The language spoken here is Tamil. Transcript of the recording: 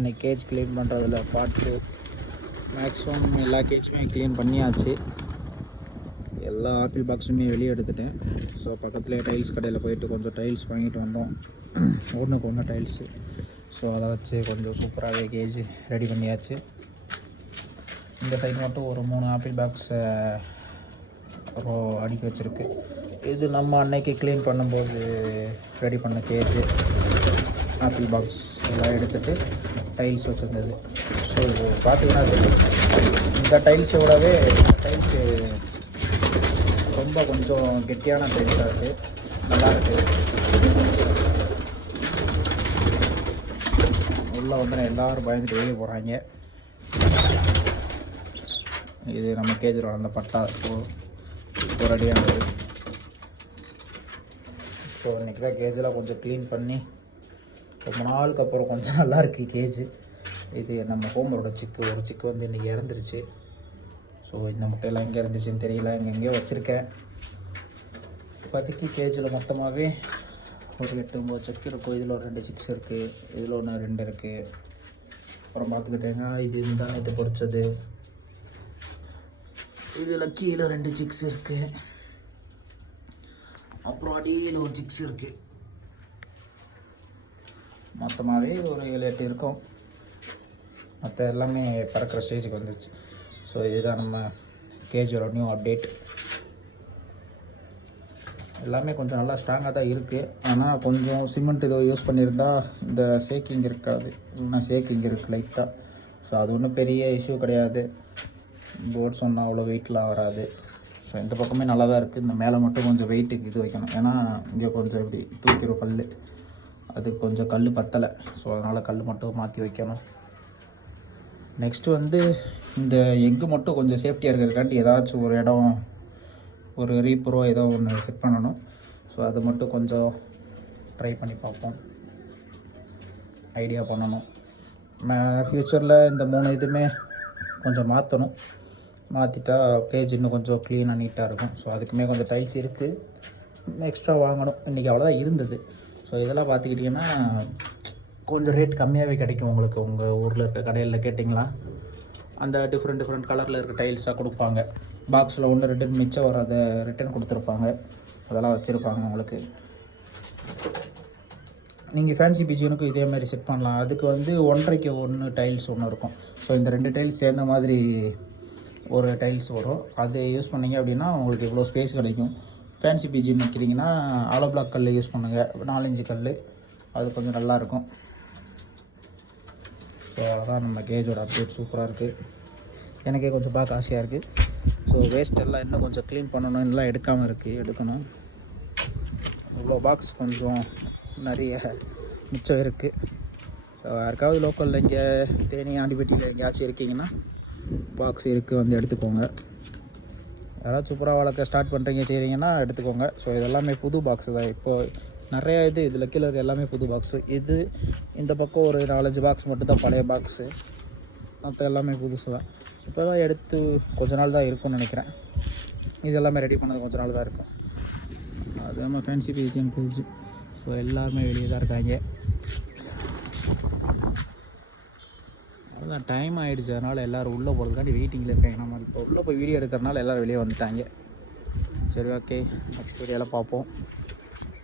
இன்னைக்கு கேஜ் க்ளீன் பண்ணுறதில்ல பார்த்து மேக்ஸிமம் எல்லா கேஜுமே க்ளீன் பண்ணியாச்சு. எல்லா ஆப்பிள் பாக்ஸுமே வெளியே எடுத்துட்டேன். ஸோ பக்கத்துலேயே டைல்ஸ் கடையில் போயிட்டு கொஞ்சம் டைல்ஸ் வாங்கிட்டு வந்தோம். ஒன்றுக்கு ஒன்று டைல்ஸு. ஸோ அதை வச்சு கொஞ்சம் சூப்பராகவே கேஜ் ரெடி பண்ணியாச்சு. இந்த சைடு மட்டும் ஒரு 3 ஆப்பிள் பாக்ஸை அடுக்கி வச்சுருக்கு. இது நம்ம அன்னைக்கு க்ளீன் பண்ணும்போது ரெடி பண்ண கேஜ் ஆப்பிள் பாக்ஸ் எல்லாம் எடுத்துகிட்டு டைல்ஸ் வச்சுருந்தது. ஸோ இது பார்த்தீங்கன்னா இந்த டைல்ஸோடவே டைல்ஸு ரொம்ப கொஞ்சம் கெட்டியான டைல்ஸாக இருக்குது, நல்லாயிருக்கு. உள்ளே வந்து எல்லோரும் பயந்துட்டு வெளியே போகிறாங்க. இது நம்ம கேஜில் வளர்ந்த பட்டா ஒரு அடியானது. ஸோ இன்றைக்கி தான் கேஜெலாம் கொஞ்சம் க்ளீன் பண்ணி ரொம்ப நாளுக்கு அப்புறம் கொஞ்சம் நல்லாயிருக்கு கேஜு. இது நம்ம ஹோமரோட சிக்கு, ஒரு சிக்கு வந்து இன்றைக்கி இறந்துருச்சு. ஸோ இந்த முட்டையெல்லாம் எங்கே இருந்துச்சுன்னு தெரியல, எங்கெங்கேயோ வச்சுருக்கேன். இப்போதைக்கு கேஜில் மொத்தமாகவே ஒரு 8-9 சிக்கு இருக்கும். இதில் ஒரு 2 சிக்ஸ் இருக்குது, இதில் ஒன்று 2 இருக்குது. அப்புறம் பார்த்துக்கிட்டேங்க, இது இருந்தால் இது பொறிச்சது. இதில் கீழே 2 சிக்ஸ் இருக்குது, அப்புறம் அடியில் ஒரு சிக்ஸ் இருக்குது. மொத்தமாகவே ஒரு 7-8 இருக்கும். மற்ற எல்லாமே பறக்கிற ஸ்டேஜுக்கு வந்துச்சு. ஸோ இதுதான் நம்ம கேஜோட நியூ அப்டேட். எல்லாமே கொஞ்சம் நல்லா ஸ்ட்ராங்காக தான் இருக்குது. ஆனால் கொஞ்சம் சிமெண்ட் இதோ யூஸ் பண்ணியிருந்தால் இந்த ஷேக்கிங் இருக்காது, இன்னும் ஷேக்கிங் இருக்குது லைட்டாக. ஸோ அது ஒன்றும் பெரிய இஷ்யூ கிடையாது. போர்ட்ஸ் ஒன்றும் அவ்வளோ வெயிட்லாம் வராது. ஸோ இந்த பக்கமே நல்லா தான் இருக்குது. இந்த மேலே மட்டும் கொஞ்சம் வெயிட்டுக்கு இது வைக்கணும். ஏன்னா இங்கே கொஞ்சம் இப்படி தூக்கிற கல், அது கொஞ்சம் கல் பத்தலை. ஸோ அதனால் கல் மட்டும் மாற்றி வைக்கணும். நெக்ஸ்ட்டு வந்து இந்த எக்கு மட்டும் கொஞ்சம் சேஃப்டியாக இருக்கிறதுக்காண்டி ஏதாச்சும் ஒரு இடம், ஒரு ரீப்பரோ ஏதோ ஒன்று செட் பண்ணணும். ஸோ அது மட்டும் கொஞ்சம் ட்ரை பண்ணி பார்ப்போம், ஐடியா பண்ணணும். ஃப்யூச்சரில் இந்த 3 இதுவுமே கொஞ்சம் மாற்றணும். மாற்றிட்டா கேஜ் இன்னும் கொஞ்சம் க்ளீனாக நீட்டாக இருக்கும். ஸோ அதுக்குமே கொஞ்சம் டைல்ஸ் இருக்குது, எக்ஸ்ட்ரா வாங்கணும். இன்றைக்கி அவ்வளோதான் இருந்தது. ஸோ இதெல்லாம் பார்த்துக்கிட்டிங்கன்னா கொஞ்சம் ரேட் கம்மியாகவே கிடைக்கும் உங்களுக்கு. உங்கள் ஊரில் இருக்க கடையில் கேட்டிங்களா அந்த டிஃப்ரெண்ட் கலரில் இருக்க டைல்ஸாக கொடுப்பாங்க. பாக்ஸில் 1-2 மிச்சம் வராத ரிட்டன் கொடுத்துருப்பாங்க. அதெல்லாம் வச்சுருப்பாங்க உங்களுக்கு. நீங்கள் ஃபேன்சி பிஜினுக்கும் இதேமாதிரி செட் பண்ணலாம். அதுக்கு வந்து 1.5க்கு 1 டைல்ஸ் ஒன்று இருக்கும். ஸோ இந்த 2 டைல்ஸ் சேர்ந்த மாதிரி ஒரு டைல்ஸ் வரும். அது யூஸ் பண்ணிங்க அப்படின்னா உங்களுக்கு இவ்வளோ ஸ்பேஸ் கிடைக்கும். ஃபேன்சி பிஜின்னு வைக்கிறீங்கன்னா ஆலோ பிளாக் கல் யூஸ் பண்ணுங்கள், 4-5 கல். அது கொஞ்சம் நல்லாயிருக்கும். ஸோ அதான் நம்ம கேஜோட அப்டேட். சூப்பராக இருக்குது. எனக்கே கொஞ்சம் பார்க்க ஆசையாக இருக்குது. ஸோ வேஸ்ட் எல்லாம் இன்னும் கொஞ்சம் க்ளீன் பண்ணணும், எல்லாம் எடுக்காமல் இருக்குது, எடுக்கணும். இவ்வளோ பாக்ஸ் கொஞ்சம் நிறைய மிச்சம் இருக்குது. யாருக்காவது லோக்கலில் இங்கே தேனி ஆண்டிப்பட்டியில் எங்கேயாச்சும் இருக்கீங்கன்னா பாக்ஸ் இருக்குது, வந்து எடுத்துக்கோங்க. யாராவது சூப்பராக வளர்க்க ஸ்டார்ட் பண்ணுறீங்க செய்கிறீங்கன்னா எடுத்துக்கோங்க. ஸோ இதெல்லாமே புது பாக்ஸு தான். இப்போது நிறையா இதில் கீழே இருக்க எல்லாமே புது பாக்ஸு. இது இந்த பக்கம் ஒரு 4-5 பாக்ஸ் மட்டும் தான் பழைய பாக்ஸு, மற்ற எல்லாமே புதுசு தான். இப்போ தான் எடுத்து கொஞ்ச நாள் தான் இருக்கும்னு நினைக்கிறேன். இது எல்லாமே ரெடி பண்ணது கொஞ்ச நாள் தான் இருக்கும். அது நம்ம ஃபேன்சி பேஜின்னு பேஜ். ஸோ எல்லாருமே வெளியே தான் இருக்காங்க. அதுதான் டைம் ஆகிடுச்சு, அதனால் எல்லோரும் உள்ளே போகிறதுக்காண்டி வெயிட்டிங்கில் இருக்காங்க. நம்ம இப்போ உள்ளே போய் வீடியோ எடுக்கிறனால எல்லோரும் வெளியே வந்துட்டாங்க. சரி, ஓகே, நெக்ஸ்ட் வீடியோவில் பார்ப்போம்.